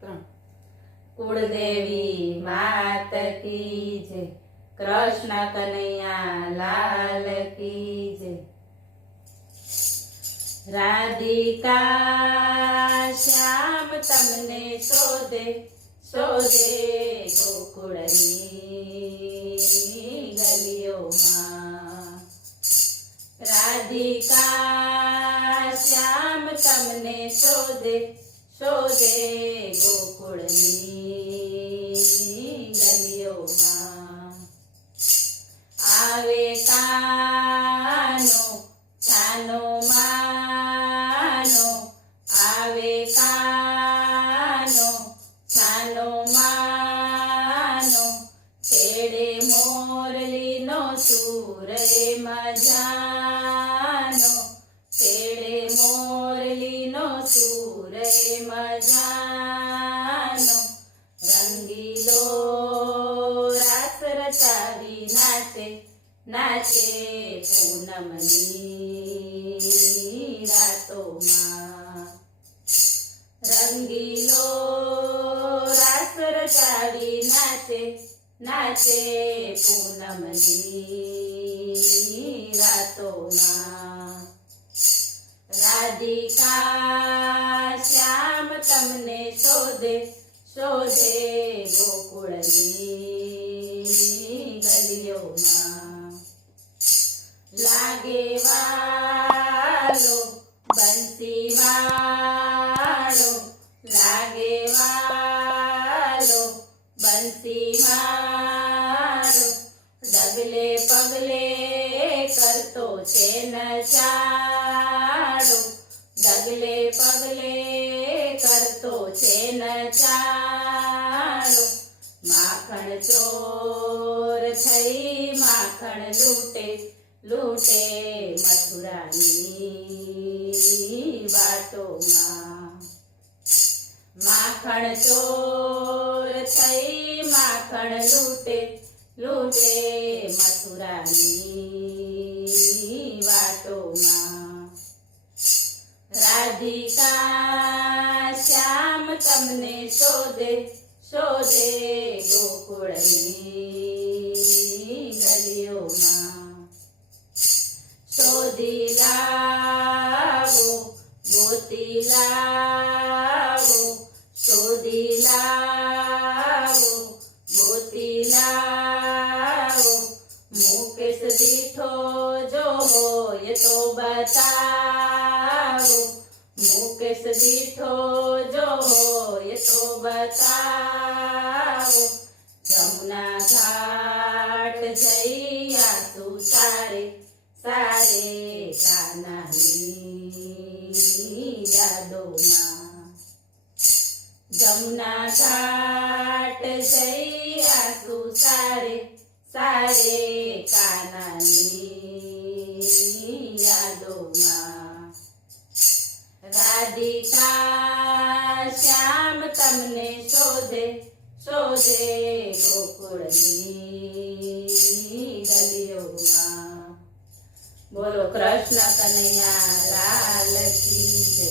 ત્રણ. કુળદેવી માત કી જય, કૃષ્ણ કનૈયા લાલ કી જય. રાધિકા શ્યામ તમને શોધે શોધે ગોકુળની ગલીઓમાં. રાધિકા શ્યામ તમને શોધે શોધે ગોકુળની ગલીઓમાં. આવે કાનો છાનો માનો, આવે કાનો છાનો માનો, છેડે મોરલીનો સૂર મજાનો, છેડે મોરલીનો સૂર મજાનો. રંગીલો રાસ રચાવી નાચે નાચે પૂનમની રાતોમાં. રંગીલો રાસ રચાવી નાચે નાચે પૂનમની રાતોમાં. રાધિકા શ્યામ તમને શોધે શોધે ગોકુળની ગલીઓમાં. લાગે વાલો બંસી વાળો, લાગે વાલો બંસી વાળો, ડગલે પગલે કરતો છે નચાડો, ડગલે પગલે કરતો છે નચાડો. માખણ ચોર થઈ માખણ લૂટે લૂટે મથુરાની વાટોમાં. માખણ ચોર થઈ માખણ લૂટે લૂટે મથુરાની વાટોમાં. રાધિકા શ્યામ તમને શોધે શોધે ગોકુળની ગલીઓમાં. શોધી લાવો ગોતી લાવો, શોધી લાવો ગોતી લાવો. મુકેશ દીઠો જો હોય તો બતાવો, મુકેશ દીઠો જો હોય તો બતાવો. જમુના ઘાટ જઈ આંસુ સારે સારે કાનાની યાદોમાં. જમુના ઘાટ જઈ આંસુ સારે સારે કાનાની યાદોમાં. રાધિકા શ્યામ તમને શોધે શોધે ગોકુળની ગલીઓમાં. બોલો કૃષ્ણ કનૈયા લાલ કી જય.